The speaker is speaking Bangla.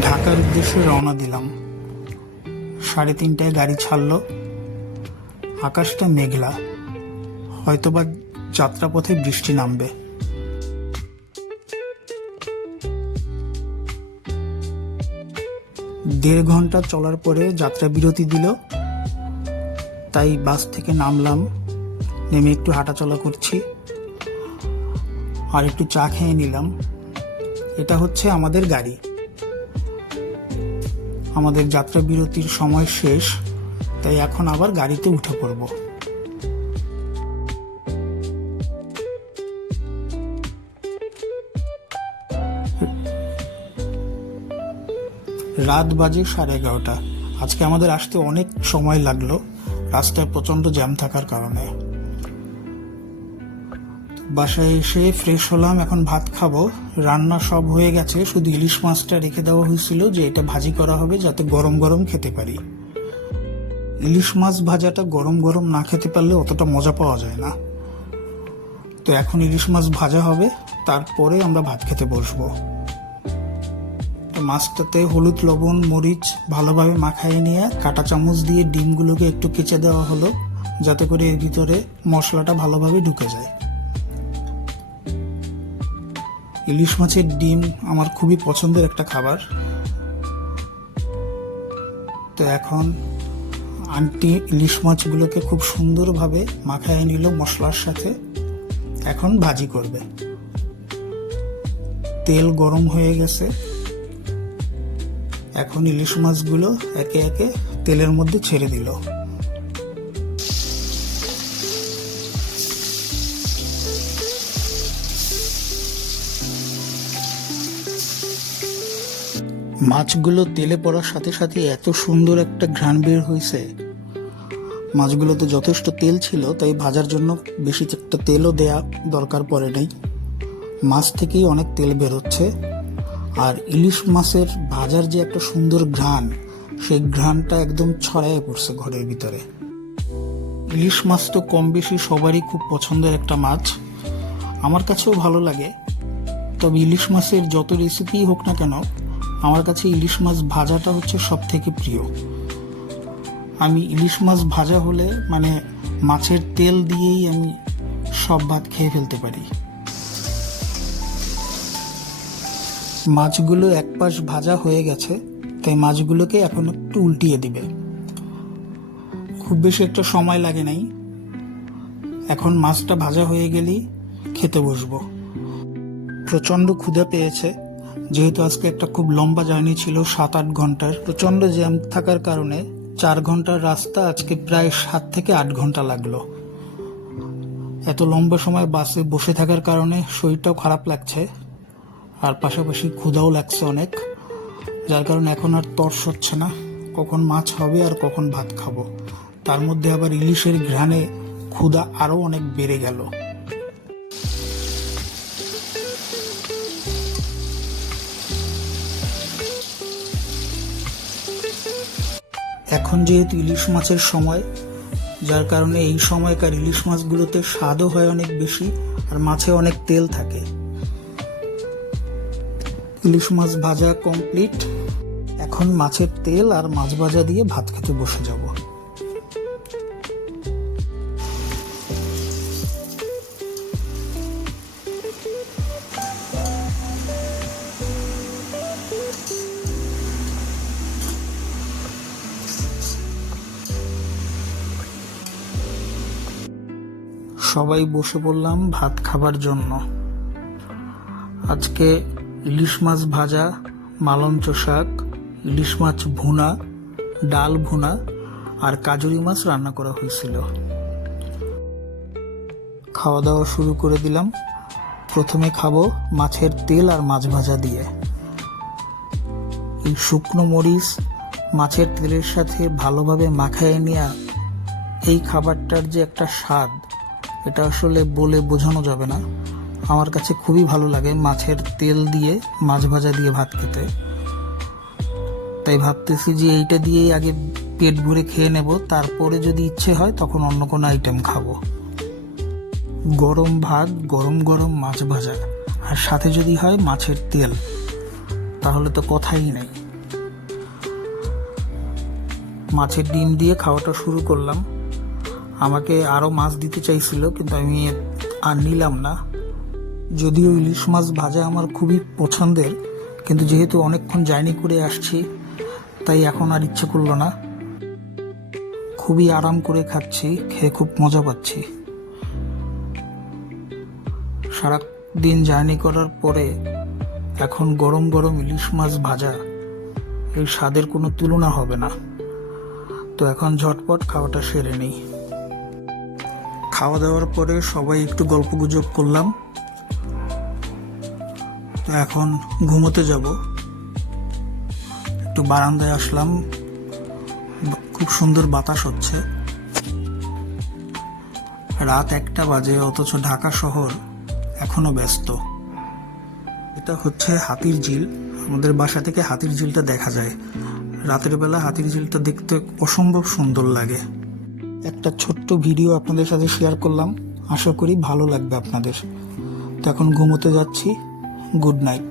ঢাকার উদ্দেশ্যে রওনা দিলাম। 3:30টায় গাড়ি ছাড়লো। আকাশটা মেঘলা, হয়তোবা যাত্রাপথে বৃষ্টি নামবে। 1.5 ঘন্টা চলার পরে যাত্রা বিরতি দিল, তাই বাস থেকে নামলাম। নেমে একটু হাঁটাচলা করছি আর একটু চা খেয়ে নিলাম। এটা হচ্ছে আমাদের গাড়ি। আমাদের যাত্রা বিরতির সময় শেষ, তাই এখন আবার গাড়িতে উঠে পড়ব। রাত বাজে 11:30। আজকে আমাদের আসতে অনেক সময় লাগলো, রাস্তায় প্রচন্ড জ্যাম থাকার কারণে। বাসায় এসে ফ্রেশ হলাম, এখন ভাত খাবো। রান্না সব হয়ে গেছে, শুধু ইলিশ মাছটা রেখে দেওয়া হয়েছিল যে এটা ভাজি করা হবে যাতে গরম গরম খেতে পারি। ইলিশ মাছ ভাজাটা গরম গরম না খেতে পারলে অতটা মজা পাওয়া যায় না। তো এখন ইলিশ মাছ ভাজা হবে, তারপরে আমরা ভাত খেতে বসবো। মাছটাতে হলুদ, লবণ, মরিচ ভালোভাবে মাখাই নিয়ে কাঁটা চামচ দিয়ে ডিমগুলোকে একটু কেচে দেওয়া হলো, যাতে করে এর ভিতরে মশলাটা ভালোভাবে ঢুকে যায়। ইলিশ মাছের ডিম আমার খুবই পছন্দের একটা খাবার। তো এখন আন্টি ইলিশ মাছগুলোকে খুব সুন্দরভাবে মাখায় নিল মশলার সাথে। এখন ভাজি করবে। তেল গরম হয়ে গেছে, এখন ইলিশ মাছগুলো একে একে তেলের মধ্যে ছেড়ে দিল। মাছগুলো তেলে পড়ার সাথে সাথে এত সুন্দর একটা ঘ্রাণ বের হয়েছে। মাছগুলোতে যথেষ্ট তেল ছিল, তাই ভাজার জন্য বেশি একটা তেলও দেয়া দরকার পড়ে নাই। মাছ থেকেই অনেক তেল বেরোচ্ছে। আর ইলিশ মাছের ভাজার যে একটা সুন্দর ঘ্রাণ, সেই ঘ্রাণটা একদম ছড়ায় পড়ছে ঘরের ভিতরে। ইলিশ মাছ তো কম বেশি সবারই খুব পছন্দের একটা মাছ, আমার কাছেও ভালো লাগে। তবে ইলিশ মাছের যত রেসিপি হোক না কেন, আমার কাছে ইলিশ মাছ ভাজাটা হচ্ছে সব থেকে প্রিয়। আমি ইলিশ মাছ ভাজা হলে মানে মাছের তেল দিয়েই আমি সব ভাত খেয়ে ফেলতে পারি। মাছগুলো এক পাশ ভাজা হয়ে গেছে, তাই মাছগুলোকে এখন একটু উল্টিয়ে দিবে। খুব বেশি একটা সময় লাগে নাই। এখন মাছটা ভাজা হয়ে গেলেই খেতে বসবো। প্রচন্ড ক্ষুধা পেয়েছে, যেহেতু আজকে একটা খুব লম্বা জার্নি ছিল, 7-8 ঘন্টার। প্রচন্ড জ্যাম থাকার কারণে 4 ঘন্টার রাস্তা আজকে প্রায় 7 থেকে 8 ঘন্টা লাগলো। এত লম্বা সময় বাসে বসে থাকার কারণে শরীরটাও খারাপ লাগছে, আর পাশাপাশি ক্ষুধাও লাগছে অনেক, যার কারণে এখন আর তর্স হচ্ছে না কখন মাছ হবে আর কখন ভাত খাবো। তার মধ্যে আবার ইলিশের ঘ্রাণে ক্ষুধা আরো অনেক বেড়ে গেল। এখন যেহেতু ইলিশ মাছের সময়, যার কারণে এই সময়কার ইলিশ মাছগুলোতে স্বাদও হয় অনেক বেশি, আর মাছে অনেক তেল থাকে। ইলিশ মাছ ভাজা কমপ্লিট। এখন মাছের তেল আর মাছ ভাজা দিয়ে ভাত খেতে বসে যাব। সবাই বসে পড়লাম ভাত খাবার জন্য। আজকে ইলিশ মাছ ভাজা, মালঞ্চ শাক, ইলিশ মাছ ভুনা, ডাল ভুনা আর কাজুরি মাছ রান্না করা হয়েছিল। খাওয়া দাওয়া শুরু করে দিলাম। প্রথমে খাবো মাছের তেল আর মাছ ভাজা দিয়ে। এই শুকনো মরিচ মাছের তেলের সাথে ভালোভাবে মাখায় নেওয়া এই খাবারটার যে একটা স্বাদ, এটা আসলে বলে বোঝানো যাবে না। আমার কাছে খুবই ভালো লাগে মাছের তেল দিয়ে মাছ ভাজা দিয়ে ভাত খেতে। তাই ভাবতেছি যে এইটা দিয়েই আগে পেট ভরে খেয়ে নেব, তারপরে যদি ইচ্ছে হয় তখন অন্য কোনো আইটেম খাবো। গরম ভাত, গরম গরম মাছ ভাজা, আর সাথে যদি হয় মাছের তেল, তাহলে তো কথাই নেই। মাছের ডিম দিয়ে খাওয়াটা শুরু করলাম। আমাকে আরও মাছ দিতে চাইছিল, কিন্তু আমি আর নিলাম না। যদিও ইলিশ মাছ ভাজা আমার খুবই পছন্দের, কিন্তু যেহেতু অনেকক্ষণ জার্নি করে আসছি, তাই এখন আর ইচ্ছে করলো না। খুবই আরাম করে খাচ্ছি, খেয়ে খুব মজা পাচ্ছি। সারা দিন জার্নি করার পরে এখন গরম গরম ইলিশ মাছ ভাজা, এই স্বাদের কোনো তুলনা হবে না। তো এখন ঝটপট খাওয়াটা সেরে নেই। খাওয়া দাওয়ার পরে সবাই একটু গল্পগুজব করলাম। তো এখন ঘুমোতে যাব। একটু বারান্দায় আসলাম, খুব সুন্দর বাতাস হচ্ছে। রাত 1টা বাজে, অথচ ঢাকা শহর এখনো ব্যস্ত। এটা হচ্ছে হাতির ঝিল। আমাদের বাসা থেকে হাতির ঝিলটা দেখা যায়। রাতের বেলা হাতির ঝিলটা দেখতে অসম্ভব সুন্দর লাগে। একটা ছোট্ট ভিডিও আপনাদের সাথে শেয়ার করলাম, আশা করি ভালো লাগবে আপনাদের। তো এখন ঘুমোতে যাচ্ছি। Good night.